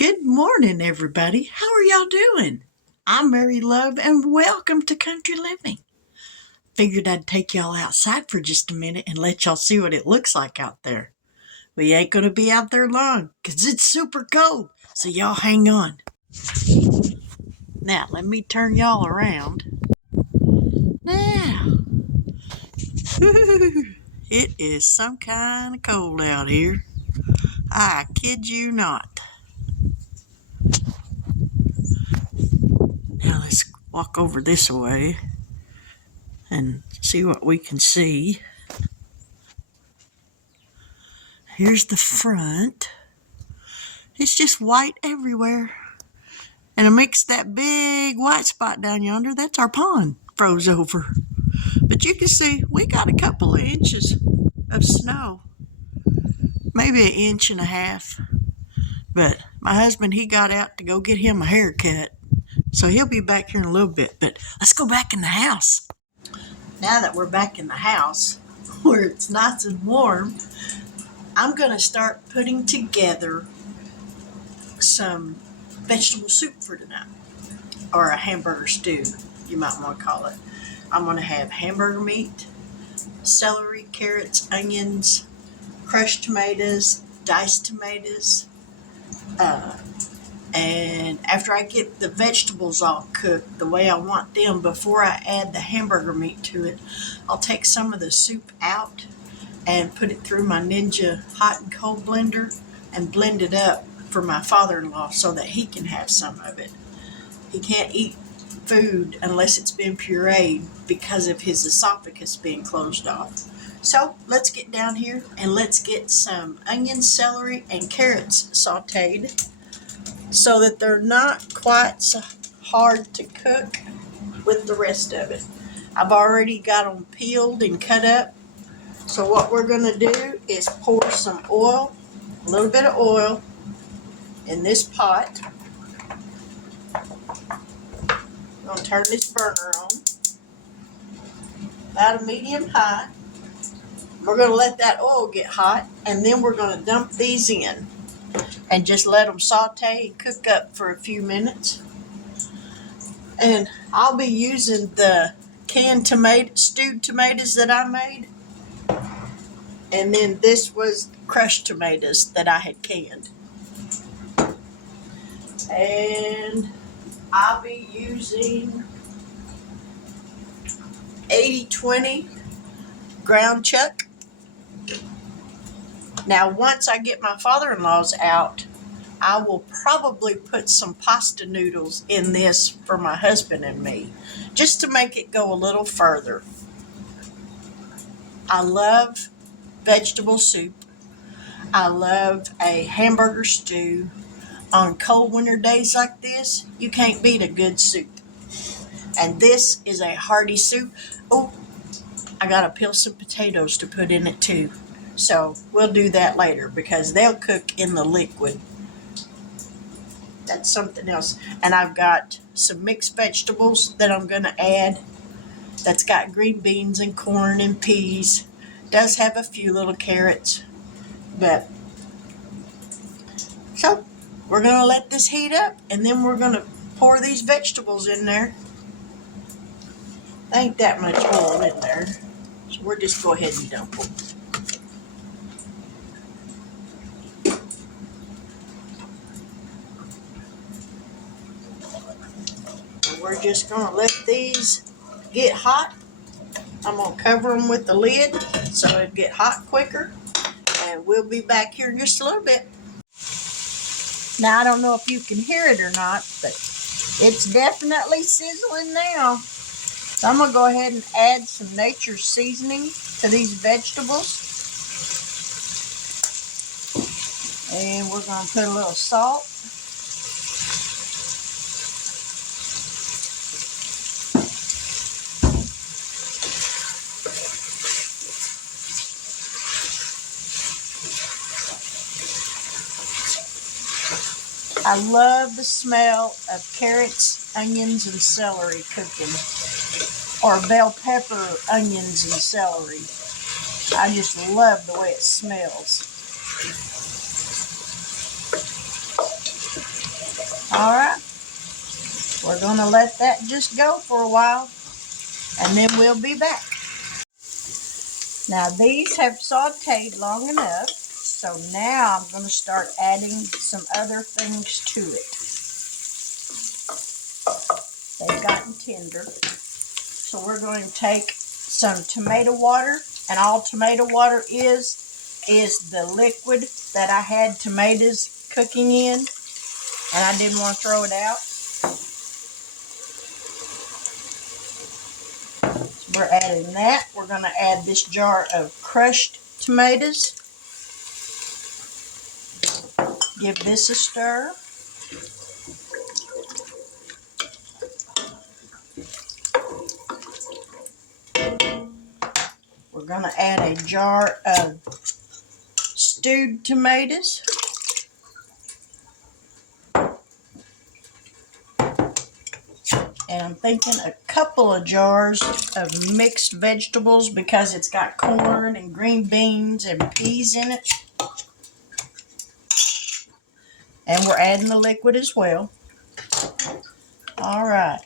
Good morning, everybody. How are y'all doing? I'm Mary Love, and welcome to Country Living. Figured I'd take y'all outside for just a minute and let y'all see what it looks like out there. We ain't going to be out there long, 'cause it's super cold, so y'all hang on. Now, let me turn y'all around. Now, it is some kind of cold out here. I kid you not. Now, let's walk over this way and see what we can see. Here's the front. It's just white everywhere. And it makes that big white spot down yonder. That's our pond froze over. But you can see we got a couple of inches of snow. Maybe an inch and a half. But my husband, he got out to go get him a haircut. So he'll be back here in a little bit. But let's go back in the house. Now that we're back in the house, where it's nice and warm, I'm going to start putting together some vegetable soup for tonight, or a hamburger stew, you might want to call it. I'm going to have hamburger meat, celery, carrots, onions, crushed tomatoes, diced tomatoes, and after I get the vegetables all cooked the way I want them before I add the hamburger meat to it, I'll take some of the soup out and put it through my Ninja hot and cold blender and blend it up for my father-in-law so that he can have some of it. He can't eat food unless it's been pureed because of his esophagus being closed off. So let's get down here and let's get some onions, celery, and carrots sauteed so that they're not quite so hard to cook with the rest of it. I've already got them peeled and cut up. So what we're going to do is pour some oil, a little bit of oil, in this pot. I'm going to turn this burner on, about a medium high. We're going to let that oil get hot, and then we're going to dump these in and just let them saute and cook up for a few minutes. And I'll be using the canned stewed tomatoes that I made. And then this was crushed tomatoes that I had canned. And I'll be using 80-20 ground chuck. Now, once I get my father-in-law's out, I will probably put some pasta noodles in this for my husband and me, just to make it go a little further. I love vegetable soup. I love a hamburger stew. On cold winter days like this, you can't beat a good soup. And this is a hearty soup. Oh, I got to peel some potatoes to put in it too. So we'll do that later because they'll cook in the liquid. That's something else. And I've got some mixed vegetables that I'm going to add. That's got green beans and corn and peas. Does have a few little carrots. But so we're going to let this heat up, and then we're going to pour these vegetables in there. Ain't that much oil in there, so we'll just go ahead and dump them. And we're just going to let these get hot. I'm going to cover them with the lid so it'll get hot quicker, and we'll be back here in just a little bit. Now, I don't know if you can hear it or not, but it's definitely sizzling now. So I'm going to go ahead and add some nature's seasoning to these vegetables. And we're going to put a little salt. I love the smell of carrots, onions, and celery cooking, or bell pepper, onions, and celery. I just love the way it smells. All right, we're gonna let that just go for a while, and then we'll be back. Now these have sauteed long enough, so now I'm going to start adding some other things to it. They've gotten tender, so we're going to take some tomato water, and all tomato water is the liquid that I had tomatoes cooking in, and I didn't want to throw it out. We're adding that. We're going to add this jar of crushed tomatoes. Give this a stir. We're going to add a jar of stewed tomatoes. And I'm thinking a couple of jars of mixed vegetables because it's got corn and green beans and peas in it. And we're adding the liquid as well. All right.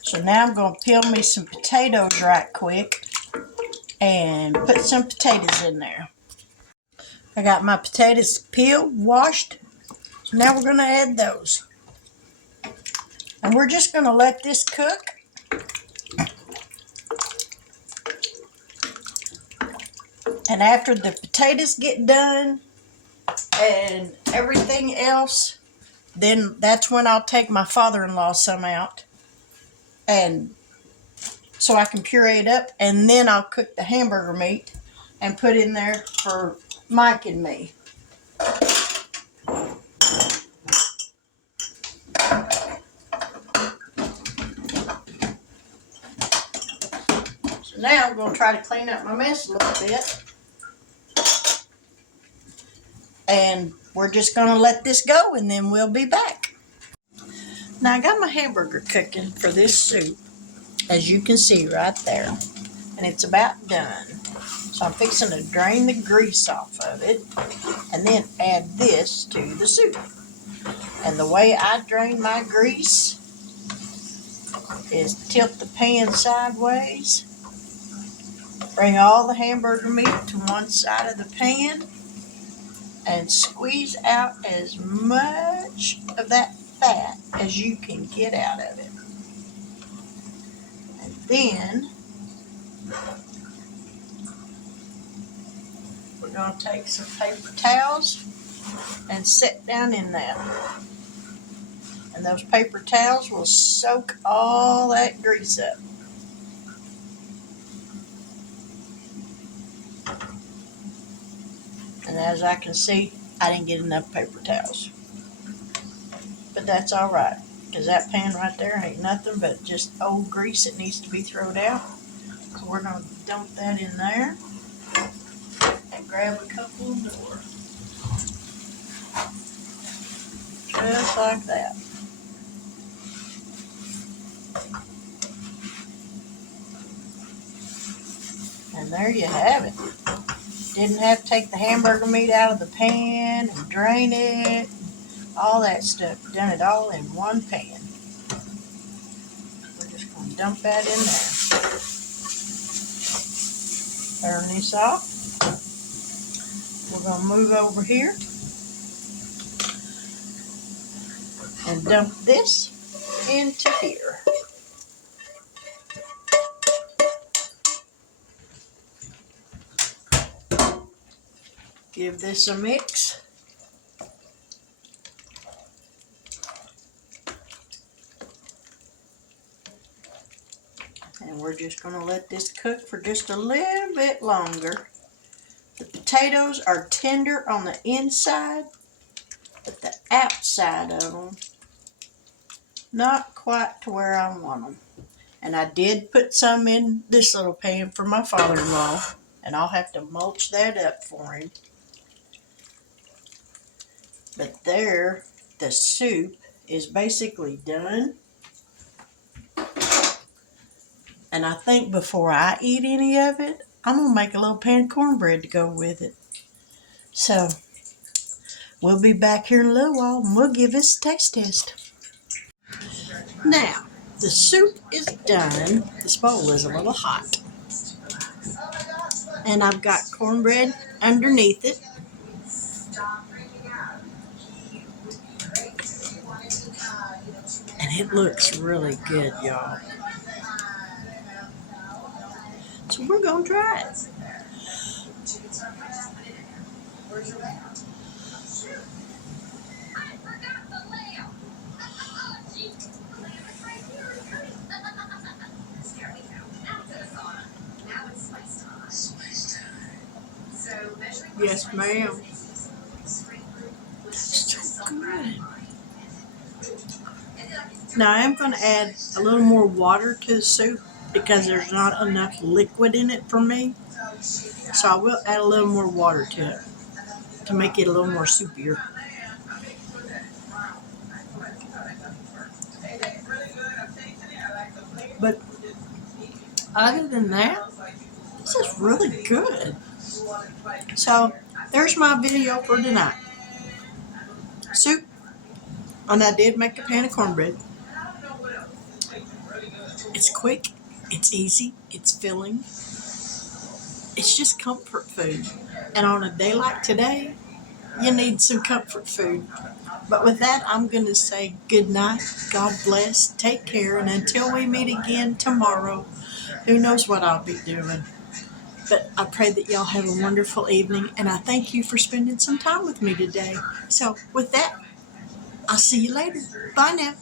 So now I'm going to peel me some potatoes right quick and put some potatoes in there. I got my potatoes peeled, washed. So now we're going to add those. And we're just going to let this cook. And after the potatoes get done and everything else, then that's when I'll take my father-in-law some out, and so I can puree it up, and then I'll cook the hamburger meat and put in there for Mike and me. So now I'm going to try to clean up my mess a little bit. And we're just going to let this go, and then we'll be back. Now I got my hamburger cooking for this soup, as you can see right there. And it's about done. So I'm fixing to drain the grease off of it and then add this to the soup. And the way I drain my grease is tilt the pan sideways, bring all the hamburger meat to one side of the pan, and squeeze out as much of that fat as you can get out of it. And then we're going to take some paper towels and sit down in that. And those paper towels will soak all that grease up. And as I can see, I didn't get enough paper towels. But that's all right, because that pan right there ain't nothing but just old grease that needs to be thrown out. So we're going to dump that in there and grab a couple of more. Just like that. And there you have it. Didn't have to take the hamburger meat out of the pan and drain it. All that stuff. Done it all in one pan. We're just going to dump that in there. Turn this off. We're going to move over here and dump this into here. Give this a mix. And we're just going to let this cook for just a little bit longer. The potatoes are tender on the inside, but the outside of them, not quite to where I want them. And I did put some in this little pan for my father-in-law, and I'll have to mulch that up for him. But there, the soup is basically done. And I think before I eat any of it, I'm going to make a little pan of cornbread to go with it. So, We'll be back here in a little while and we'll give this a taste test. Now, the soup is done. This bowl is a little hot. And I've got cornbread underneath it. And it looks really good, y'all. So we're going to try it. Yes, ma'am. So good. Now I am going to add a little more water to the soup because there's not enough liquid in it for me. So I will add a little more water to it to make it a little more soupier. But other than that, this is really good. So there's my video for tonight. Soup, and I did make a pan of cornbread. It's quick, it's easy, it's filling. It's just comfort food. And on a day like today, you need some comfort food. But with that, I'm going to say good night, God bless, take care, and until we meet again tomorrow, who knows what I'll be doing. But I pray that y'all have a wonderful evening, and I thank you for spending some time with me today. So with that, I'll see you later. Bye now.